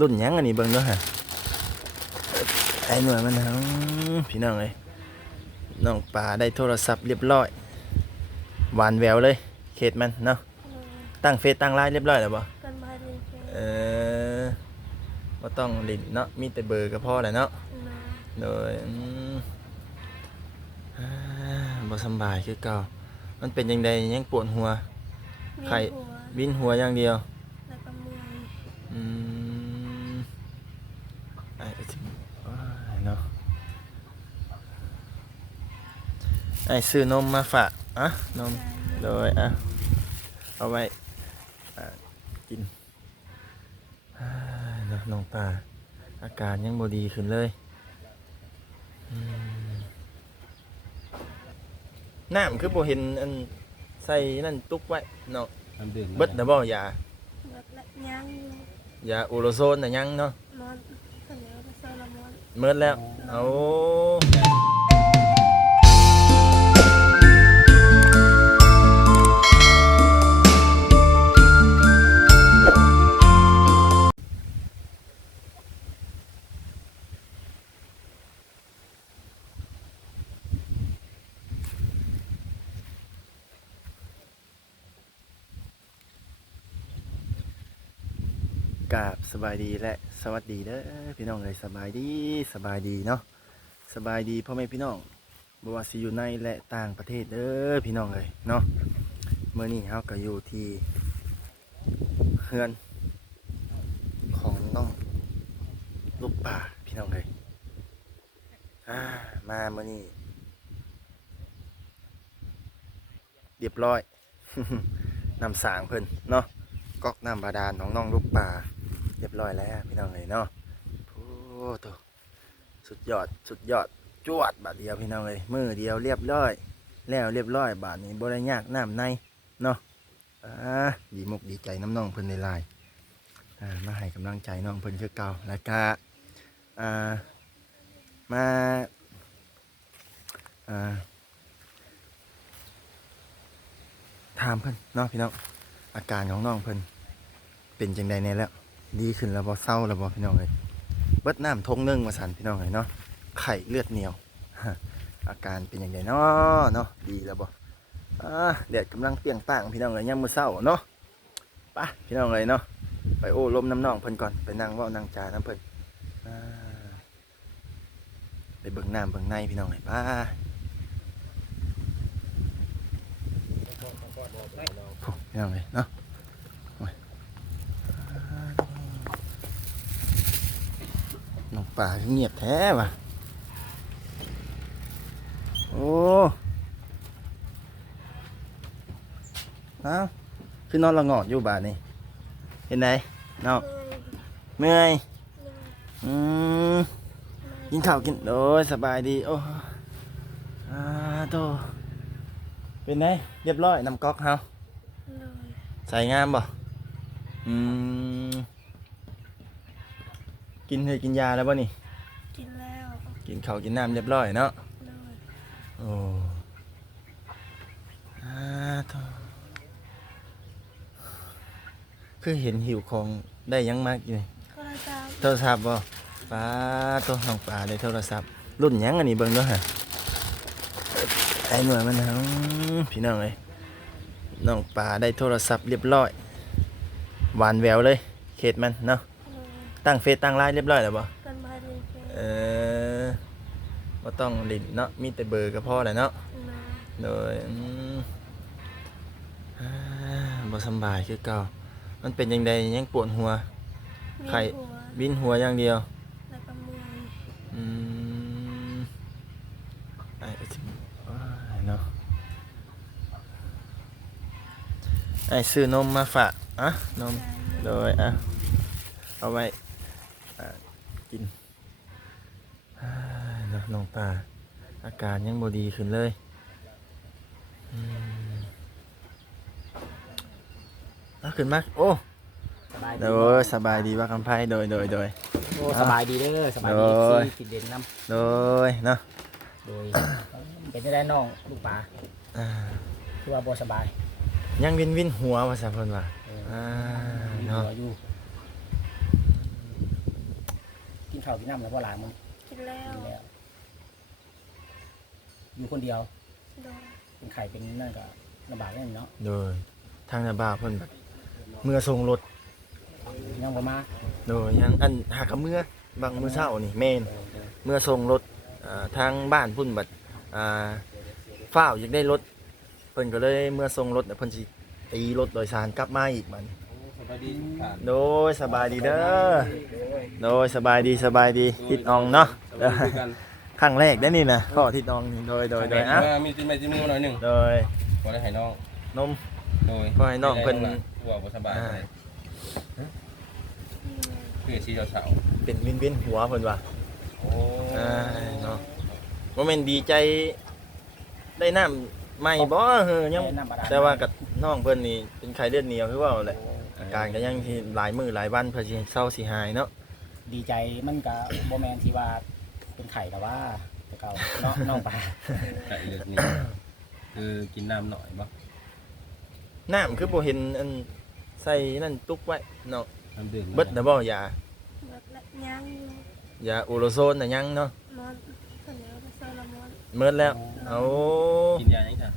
รุ่นหยังอันนี้เบิ่งเด้วยฮะไอ้หน่วยมันทั้งพี่น้องเลยน้องปลาได้โทรศัพท์เรียบร้อย หวานแววเลย เขตมันเนาะตั้งเฟซตั้งไลน์เรียบร้อยแล้วบ่กันมาเรียนเฟซเออบ่ต้องลิ้นเนาะมีแต่เบอร์ก็พอแหละเนาะนะโดยอืมอ่าบ่สำบายคือเก่ามันเป็นยังไงยังปวดหัวมีไข่หัววินหัวอย่างเดียว ไอ้ซื้อนมมาฝากอะนมโดยอะเอาไว้อะกินอ้ายเนาะน้องปลาอาการยังบ่ดีขึ้นเลยอืมน้ำคือบ่เห็นอันใส่นั่นตุกไว้เนาะน้ำดื่มเบิดนะบ่ยาเบิดและยังอยู่ยาอูโรโซนน่ะยังเนาะนอนเสนอไปเซอร์ละมอนเมิดแล้วเอา กาบสบายดีและสวัสดีเด้อพี่น้องเลยสบายดีสบายดีเนาะสบายดีพ่อแม่พี่น้องบว่าสิอยู่ในและต่างประเทศเด้อพี่น้องเลยเนาะเมื่อนี้เฮาก็อยู่ที่เฮือนของน้องลูกป่าพี่น้องเลยอ่ามาเมื่อนี้เรียบร้อยนำสางเพิ่นเนาะก๊อกน้ำบาดาลของน้องลูกป่า เรียบร้อยแล้วพี่น้องเลยเนาะโอ้โตสุดยอดสุดยอดจวดบาทเดียวพี่น้องเลยมือเดียวเรียบร้อย แล้วเรียบร้อยบาทนี้บริยากน้ำในเนาะอ่าดีมุกดีใจน้ำน้องเพิ่นในลายอ่ามาให้กำลังใจน้องเพิ่นคือเก่าแล้วก็อ่ามาอ่าถามเพิ่นเนาะพี่น้องอาการของน้องเพิ่นเป็นจังใดแน่แล้ว ดีขึ้นแล้วบ่เศร้าแล้วบ่พี่น้องเอ้ยเบิดน้ำทงนึงมาสั่นพี่น้องเอ้ยเนาะไข้เลือดเหนียว อาการเป็นอย่างไรเนาะเนาะดีแล้วบ่อ่าแดดกำลังเปรียงต่างพี่น้องเอ้ยยามมื้อเช้าเนาะไปพี่น้องเอ้ยเนาะไปโอ้ลมน้ำน้องเพิ่นก่อนไปนั่งว้านั่งจาน้ำเพิ่นไปเบิ่งน้ำเบิ่งในพี่น้องเอ้ยไปโอ้พี่น้องเอ้ยเนาะ น้องป่าคือเงียบแท้ว่ะ โอ้เอ้าคือนอนละงอดอยู่บาดนี่เห็นไหนเนาะเมื่อยเมื่อยเมื่อยอืมกินข้าวกินโอ้ยสบายดี โอ้อาโตเป็นไงเรียบร้อยน้ำก๊อกเฮาเลยใส่งามบ่อืม กินเฮยกินยาแล้วบ่นี่ กินแล้วกินข้าวกินน้ำเรียบร้อยเนาะ เลยโอ้อาโธ่คือเห็นหิวของได้ยังมากอยู่นี่ก็เลยตามโทรศัพท์บ่ป้าตัวน้องปลาได้โทรศัพท์ รุ่นหยังอันนี้เบิ่งเด้วยฮะไอ้หน่วยมันทั้งพี่น้องเลยน้องปลาได้โทรศัพท์เรียบร้อย หวานแววเลย เขตมันเนาะเลย ตั้งเฟซตั้งไลน์เรียบร้อยแล้วบ่กันมาเรียนเฟซเออบ่ต้องลิ้นเนาะมีแต่เบอร์ก็พอแหละเนาะนะโดยอืมอ่าบ่สำบายคือเก่ามันเป็นยังไงยังปวดหัวมีไข่หัววินหัวอย่างเดียว แล้วก็มืออืมไอ้สิอ้ายเนาะไอ้ซื้อนมมาฝากอะนม โดยอะ เอาไว้อะ กินอ่าเนาะน้องตาอาการยังบ่ดีขึ้นเลยอืมเอาขึ้นมาโอ้สบายดีโดยสบายดีว่าคำไพ่โดยโดยโดยโอ้สบายดีเด้อสบายดีโอ้ยที่กินเด่นน้โดยเนาะำโดยเป็นได้น้องลูกปลาอ่าคือว่าบ่สบาย ยังวินวินหัวว่าสะเพิ่นว่าเอออ่ามีเนาะ หัวอยู่ ข้าวกินน้ำแล้วบ่หลายมื้อกินแล้วกินแล้ว อยู่คนเดียว โดยเป็นไข่เป็นนั่นก็ลำบากแน่เนาะโดยทางนาบ่าวเพิ่นแบบเมื่อส่งรถยังบ่มาโดยยังอันหากะเมื่อบางมื้อเช้านี่แม่นเมื่อส่งรถอ่าทางบ้านพุ่นบัดอ่าฟ้าวอยากได้รถเพิ่นก็เลยเมื่อส่งรถเนี่ยเพิ่นสิตีรถโดยสารกลับมาอีกบัดนี้ส บายดีผ่านโดยสบายดีเด้อ โดยสบายดีสบายดีทิดอองเนาะสบายดีกันครั้งแรกได้นี่นะพ่อทิดอองนี่โดยโดยโดยอะมามีจิ้มไม้จิ้มมือมาหน่อยหนึงโดยพอได้ให้น้องนม โดยพอให้น้องเพิ่น หัวบ่สบายอ่าเลยเพื่อชี้เฉาเป็นวินวินหัวเพิ่นว่าๆโอ้อ่าเนาะว่าแม่นดีใจได้น้ำใหม่บ่เฮ้อยังได้น้ำบาดาลแต่ว่ากับน้องเพิ่นนี่เป็นไข้เลือดเหนียวคือว่าแหละอา การก็ยังที่หลายมื้อหลายวันเพื่อสิเศร้าสิหายเนาะดีใจมันก็บ่แม่นที่ว่าเป็นไข่แต่ว่าแต่เก่าเนาะน้องปลาไก่เลือดนี่คือกินน้ำหน่อยบ่น้ำคือบ่เห็นอันใส่นั่นตุกไว้เนาะน้ำดื่มเบิดนะบ่ยาเบิดละยังอยู่ยาโอโลโซนน่ะยังเนาะมอนคนเดียวไปเซอร์ละมอนเมิดแล้วเอากินยายังจ้ะ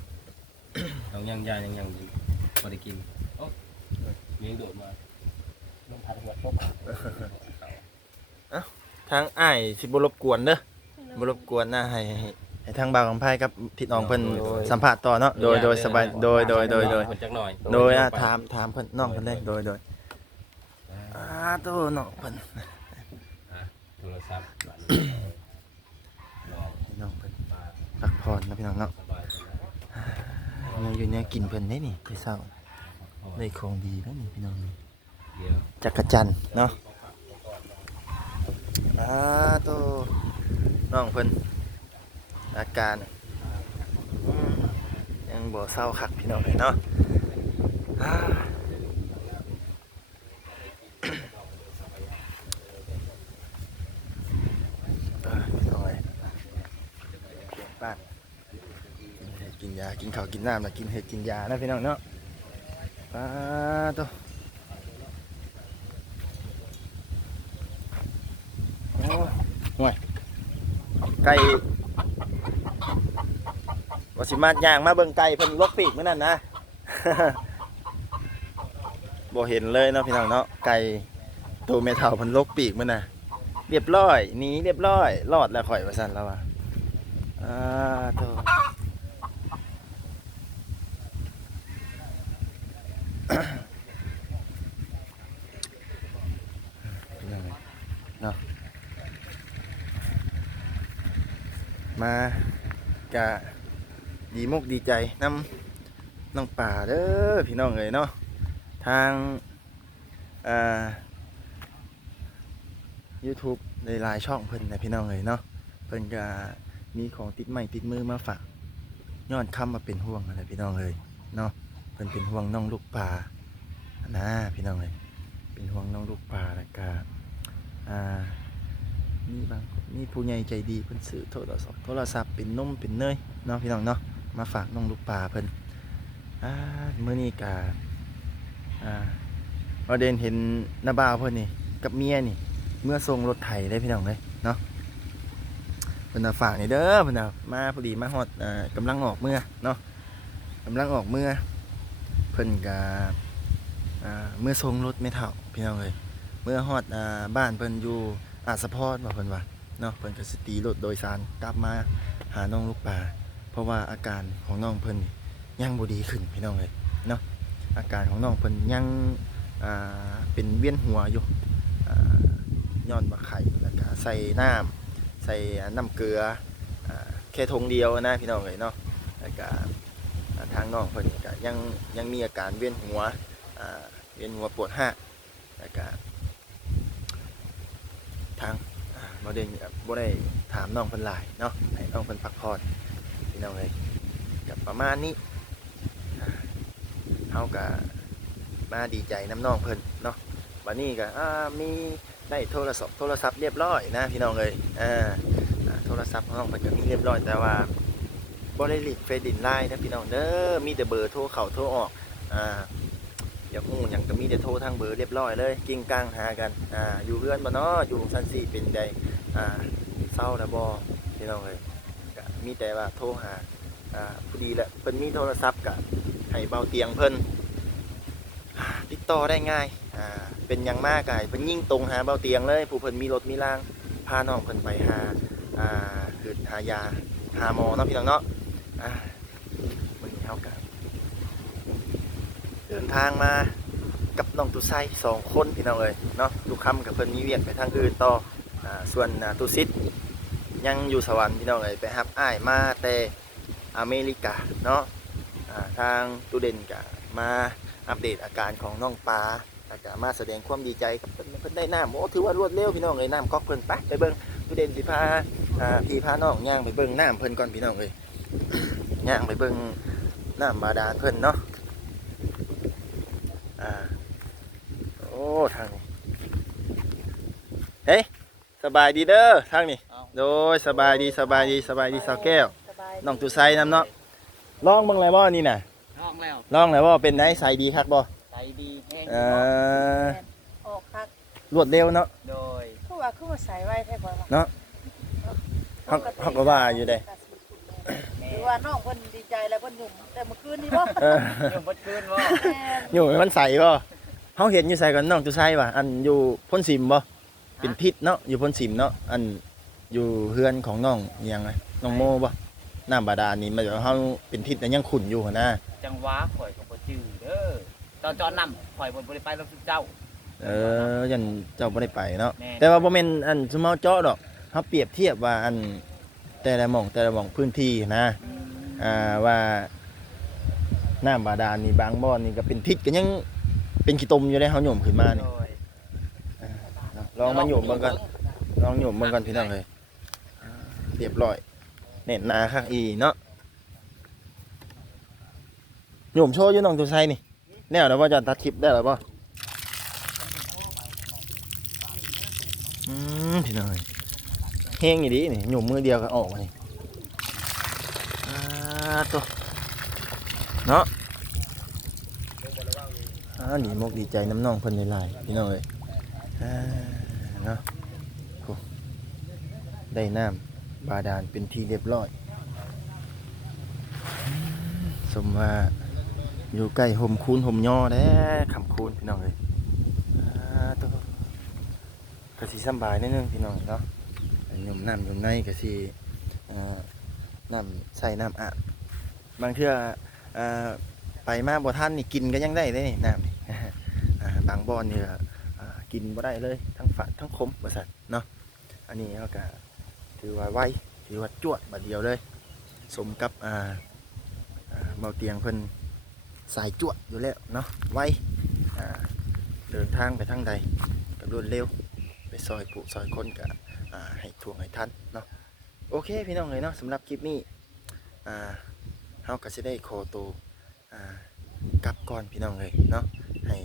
เรายังยายังยังอยู่บ่ได้กินโอ้ มียังโดดมาลงพาหัวพบทางอ้ายสิบ่รบกวนเด้อบ่รบกวนนะให้ให้ให้ทางบ่าวของไผกับทิดน้องเพิ่นสัมภาษณ์ต่อเนาะโดยโดยสบายโดยโดยโดยโดยเพิ่นจักหน่อยโดยอะถามถามเพิ่นน้องเพิ่นเลยโดยโดยอ่าโตน้องเพิ่นโทรศัพท์บัดนี้ลองน้องเพิ่นพักผ่อนนะพี่น้องเนาะสบายสบายเนี่ยอยู่เนี่ยกินเพิ่นได้นี่พี่เศร้า ได้ของดีนี่พี่น้องนี่เดี๋ยวจักรจันเนาะอาโตน้องเพิ่นอาการยังบ่เศร้าคักพี่น้องเลยเนาะอ่าเอ้ยพี่น้องเอ้ยเพียงบ้านกินยา กินข้าว กินน้ำแล้วกินเห็ด กินยานะพี่น้องเนาะ ป้าตัวโอ้ห่วยไก่วสิมาย่างมาเบิ่งไก่เพิ่นลกปีกมื้อนั้นนะบ่เห็นเลยเนาะพี่น้องเนาะไก่ตัวแม่เฒ่าเพิ่นลกปีกมื้อน่ะเรียบร้อยหนีเรียบร้อยรอดแล้วข่อยว่าซั่นแล้วว่าอ่าตัว เนาะ มากะดีมุกดีใจนำน้องป่าเด้อพี่น้องเลยเนาะทางอ่า YouTube ในหลายช่องเพิ่นนะพี่น้องเลยเนาะเพิ่นก็มีของติดไม้ติดมือมาฝากย้อนคำมาเป็นห่วงอะไรพี่น้องเลยเนาะเพิ่นเป็นห่วงน้องลูกป่านะพี่น้องเลยเป็นห่วงน้องลูกป่าแล้วก็อ่า มีบางมีผู้ใหญ่ใจดีเพิ่นซื้อโทรศัพท์โทรศัพท์เป็นนมเป็นเนยเนาะพี่น้องเนาะมาฝากน้องลูกปลาเพิ่นอ่ามื้อนี้กะอ่าเราเด่นเห็นนาบ่าวเพิ่นนี่กับเมียนี่ เมื่อส่งรถไถได้พี่น้องเลยเนาะเพิ่นน่ะฝากนี่เด้อเพิ่นน่ะมาพอดีมาฮอดอ่ากำลังออกเมื่อเนาะกำลังออกเมื่อเพิ่นกะอ่าเมื่อส่งรถไม่เท่าพี่น้องเลยเมื่อฮอดอ่าบ้านเพิ่นอยู่ อาสะพอดว่าเพิ่นว่าเนาะเพิ่นก็สิตีรถโดยสารกลับมาหาน้องลูกปลาเพราะว่าอาการของน้องเพิ่นนี่ยังบ่ดีขึ้นพี่น้องเลยเนาะอาการของน้องเพิ่นยังอ่าเป็นเวียนหัวอยู่อ่าย้อนว่าไข้แล้วก็ใส่น้ำใส่น้ำเกลืออ่าแค่ทงเดียวนะพี่น้องเลยเนาะแล้วก็ทางน้องเพิ่นก็ยังยังมีอาการเวียนหัวอ่าเวียนหัวปวดหักแล้วก็ทางอ่า บ่ได้บ่ได้ถามน้องเพิ่นหลายเนาะให้น้องเพิ่นพักผ่อนพี่น้องเลยกับประมาณนี้อ่าเฮาก็มาดีใจน้ำน้องเพิ่นเนาะวันนี้ก็มีได้โทรศัพท์โทรศัพท์เรียบร้อยนะพี่น้องเลยอ่าโทรศัพท์ของน้องเพิ่นก็มีเรียบร้อยแต่ว่าบ่ได้ลิดเฟซดินไลน์นะพี่น้องเด้อมีแต่เบอร์โทรเข้าโทรออกอ่า อยากฮู้หยังก็มีแต่โทรทางเบอร์เรียบร้อยเลยกิ้งก้างหากันอ่าอยู่เรือนบ่เนาะอยู่ซันซี่เป็นใดอ่าเศร้าแล้วบ่พี่น้องเอ้ยก็มีแต่ว่าโทรหาอ่าพอดีแหละเพิ่นมีโทรศัพท์ก็ให้เบาเตียงเพิ่นติดต่อได้ง่ายอ่าเป็นยังมากก็ให้เพิ่นยิ่งตรงหาเบาเตียงเลย ผู้เพิ่นมีรถมีรางพาน้องเพิ่นไปหาอ่าคือหายาหาหมอเนาะพี่น้องเนาะอ่ามื้อนี้เฮาก็ เดินทางมากับน้องตุไซสองคนพี่น้องเอ้ยเนาะลูคำกับเพิ่นมีเวียกไปทางอื่นต่ออ่าส่วนอ่าตุซิดยังอยู่สวรรค์พี่น้องเอ้ยไปรับอ้ายมาแต่อเมริกาเนาะอ่าทางตูเด่นก็มาอัปเดตอาการของน้องปลาแล้วก็มาแสดงความดีใจกับเพิ่นเพิ่นได้น้ำโอ้ถือว่ารวดเร็วพี่น้องเอ้ยน้ำก๊อกเพิ่นไปไปเบิ่งตูเด่นสิพาอ่าพี่พาน้องย่างไปเบิ่งน้ำเพิ่นก่อนพี่น้องเอ้ยย่างไปเบิ่งน้ำบาดาลเพิ่นเนาะอ่าโอ้ทางนี้เฮ้ยสบายดีเด้อทางนี้เอ้าโดยสบายดีสบายดีสบายดีสาวแก้วสบายน้องตุไซน้ำเนาะลองเบิ่งเลยบ่นี่น่ะน้องแล้วลองเลยบ่เป็นไงใสดีคักบ่ใจดีแห้งเอ่อออกคักรวดเร็วเนาะโดยคือว่าคือว่าใส่ไว้แท้บ่ล่ะเนาะเฮาเฮาก็ว่าอยู่เด้แม่หรือว่าน้องเพิ่นดีใจแล้วเพิ่นหยุ่มแต่เมื่อคืนนี่บ่เออยังบ่คืนบ่แม่นอยู่ให้มันใสบ่ เฮาเห็นอยู่ใส่กันน้องตุไซว่ะอันอยู่พ่นสิมบ่เป็นพิษเนาะอยู่พ้นสิมเนาะอันอยู่เฮือนของน้องอิหยังไงน้องโมบ่น้ำบาดาลนี่มันเฮาเป็นพิษแต่ยังขุ่นอยู่หั่นนะจังหวะข่อยก็บ่จื้อเด้อตอนจอนนำข่อยบ่ได้ไปรถเจ้า เออยันเจ้าบ่ได้ไปเนาะแม่แต่ว่าบ่แม่นอันซุมเฮาเจาะดอกเฮาเปรียบเทียบว่าอันแต่ละหม่องแต่ละหม่องพื้นที่นะอืมอ่าว่าน้ำบาดาลนี่บางบ่อนนี่ก็เป็นพิษก็ยัง เป็นขี้ตมอยู่ได้เฮาโยมขึ้นมานี่โดยเนาะลองมาโยมเบิ่งกันลองโยมเบิ่งกันพี่น้องเอ้ยอ่าเรียบร้อยเน็ตหนาคักอีเนาะโยมโชว์อยู่น้องตัวไซนี่แน่แล้วว่าจะตัดคลิปได้หรือเปล่าอืมพี่น้อยแห้งอย่างนี้นี่โยมมือเดียวก็ออกมานี่อ่าตัวเนาะอ่า ดีมกดีใจน้ำน้องเพิ่นหลายๆพี่น้องเอ้ยเนาะได้น้ำบาดาลเป็นที่เรียบร้อย สมว่าอยู่ใกล้ห่มคูนห่มย่อแด้คำคูนพี่น้องเลยอ่าตัวกะสีสบายนิดนึงพี่น้องเนาะหยุ่มน้ำหยุ่มในกระสีน้ำใส่น้ำอาบบางเทื่อไปมากบ่ท่านนี่กินก็ยังได้เลยนี่น้ำ บางบ่อนนี่ก็กินบ่ได้เลยทั้งฝาดทั้งขมบ่สัตว์เนาะอันนี้เขาก็ถือว่าไวถือว่าจวดบัดเดียวเลย สมกับอ่าเบาเตียงเพิ่นสายจวดอยู่แล้วเนาะไวเดินทางไปทางใดกับรวดเร็ว ไปซอยผู้ซอยคนกับให้ทวงให้ทันเนาะโอเคพี่น้องเลยเนาะสำหรับคลิปนี้เฮาก็จะได้โคโตวกลับก่อนพี่น้องเลยเนาะให้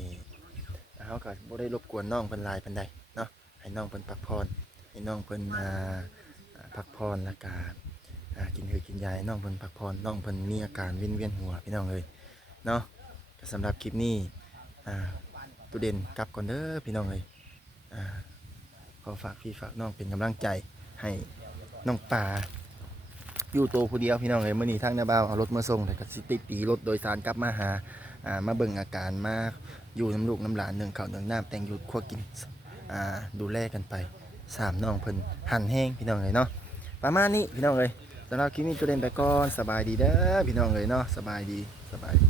เฮาก็บ่ได้รบกวนน้องเพิ่นหลายปานใดเนาะให้น้องเพิ่นพักผ่อนให้น้องเพิ่นอ่าพักผ่อนแล้วก็อ่ากินคือกินยาให้น้องเพิ่นพักผ่อนน้องเพิ่นมีอาการวินเวียนหัวพี่น้องเลยเนาะก็สำหรับคลิปนี้อ่าตุเด่นกลับก่อนเด้อพี่น้องเลยอ่าขอฝากพี่ฝากน้องเป็นกำลังใจให้น้องป่าอยู่ตัวผู้เดียวพี่น้องเลยเมื่อนี้ทางนาบ้าวเอารถมาส่งแต่ก็สิติตีรถโดยสารกลับมาหาอ่ามาเบิ่งอาการมา อยู่น้ำลูกน้ำหลานหนึ่งเขาหนึ่งน้ำแต่งอยู่ขั้วกินอ่าดูแลกันไปสามน้องเพิ่นหันแห้งพี่น้องเลยเนาะประมาณนี้พี่น้องเลยสำหรับคลิปนี้ตุเด่นไปก่อนสบายดีเด้อพี่น้องเลยเนาะสบายดีสบายดี